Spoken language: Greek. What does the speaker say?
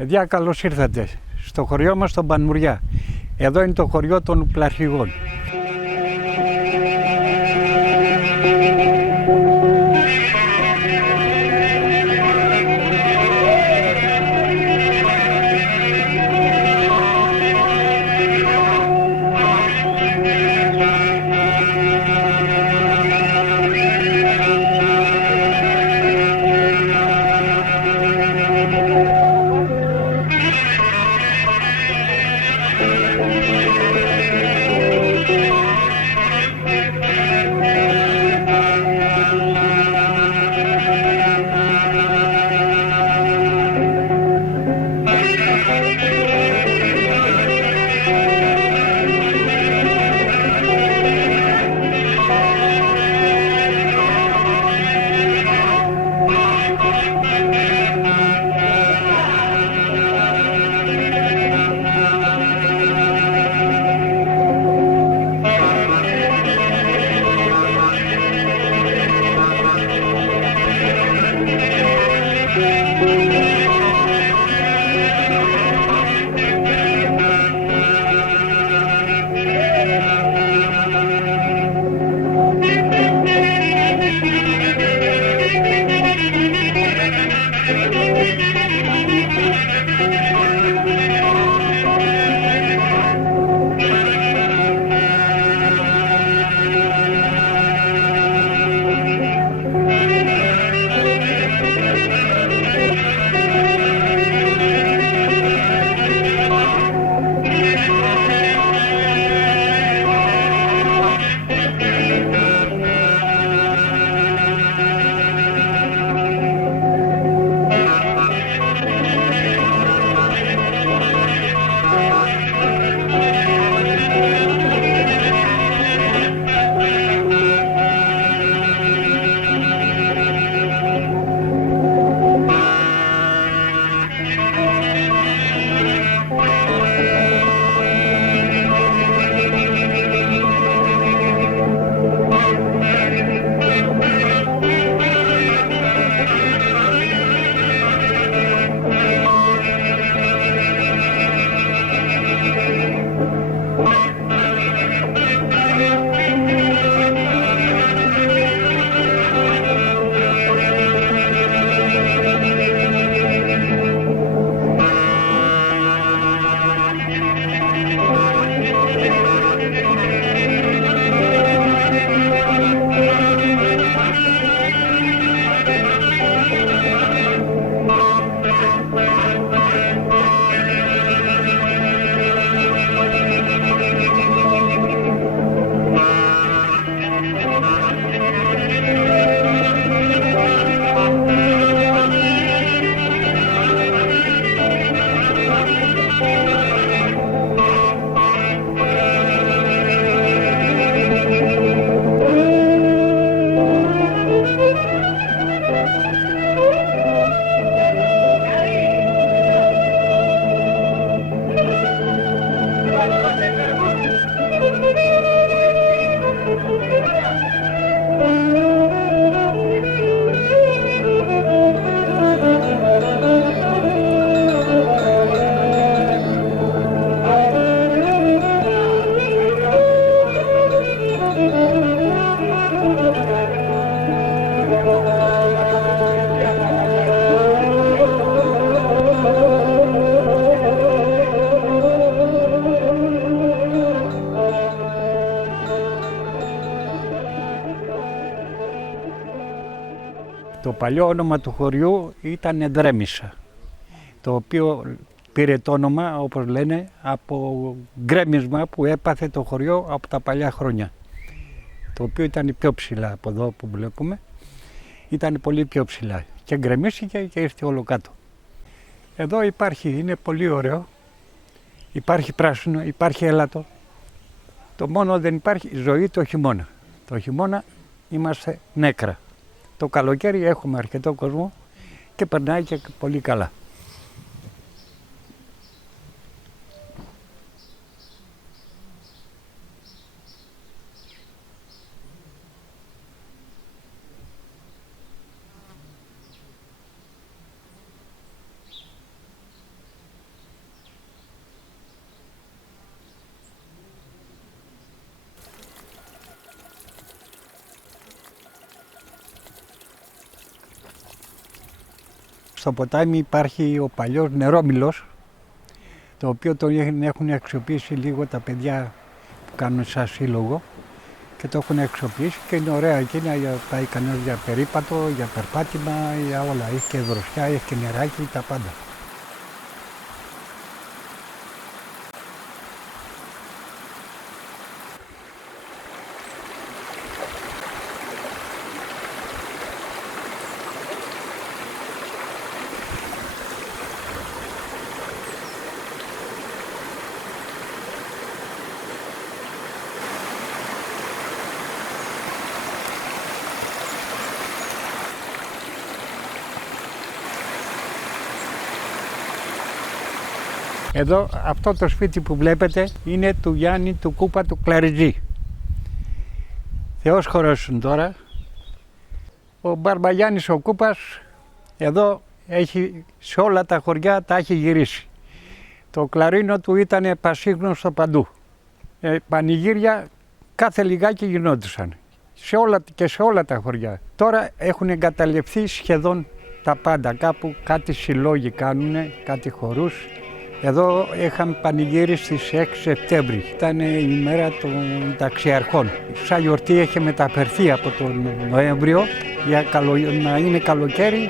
Παιδιά, καλώς ήρθατε στο χωριό μας, στον Πανμουριά. Εδώ είναι το χωριό των Πλαρχηγών. Το παλιό όνομα του χωριού ήταν Εντρέμισσα, το οποίο πήρε το όνομα, όπως λένε, από γκρέμισμα που έπαθε το χωριό από τα παλιά χρόνια. Το οποίο ήταν πιο ψηλά από εδώ που βλέπουμε, ήταν πολύ πιο ψηλά και γκρεμίστηκε και ήρθε όλο κάτω. Εδώ υπάρχει, είναι πολύ ωραίο, υπάρχει πράσινο, υπάρχει έλατο. Το μόνο δεν υπάρχει ζωή το χειμώνα. Το χειμώνα είμαστε νέκρα. Το καλοκαίρι έχουμε αρκετό κόσμο και περνάει και πολύ καλά. Στο ποτάμι υπάρχει ο παλιός νερόμυλος, το οποίο τον έχουν αξιοποιήσει λίγο τα παιδιά που κάνουν σαν σύλλογο και το έχουν αξιοποιήσει και είναι ωραία εκεί να πάει κανένας για περίπατο, για περπάτημα, για όλα. Έχει και δροσιά, έχει και νεράκι, τα πάντα. Εδώ αυτό το σπίτι που βλέπετε είναι του Γιάννη του Κούπα του Κλαριτζή. Θεός χωρέσουν τώρα. Ο Μπαρμπαγιάννης ο Κούπας εδώ έχει, σε όλα τα χωριά τα έχει γυρίσει. Το κλαρίνο του ήταν πασίγνωστο παντού. Πανηγύρια κάθε λιγάκι γινόντουσαν. Σε όλα τα χωριά. Τώρα έχουν εγκαταλειφθεί σχεδόν τα πάντα. Κάπου κάτι συλλόγοι κάνουν, κάτι χορούς. Εδώ είχαμε πανηγύρι στις 6 Σεπτέμβρη. Ήταν η μέρα των ταξιαρχών. Σαν γιορτή είχε μεταφερθεί από τον Νοέμβριο για να είναι καλοκαίρι.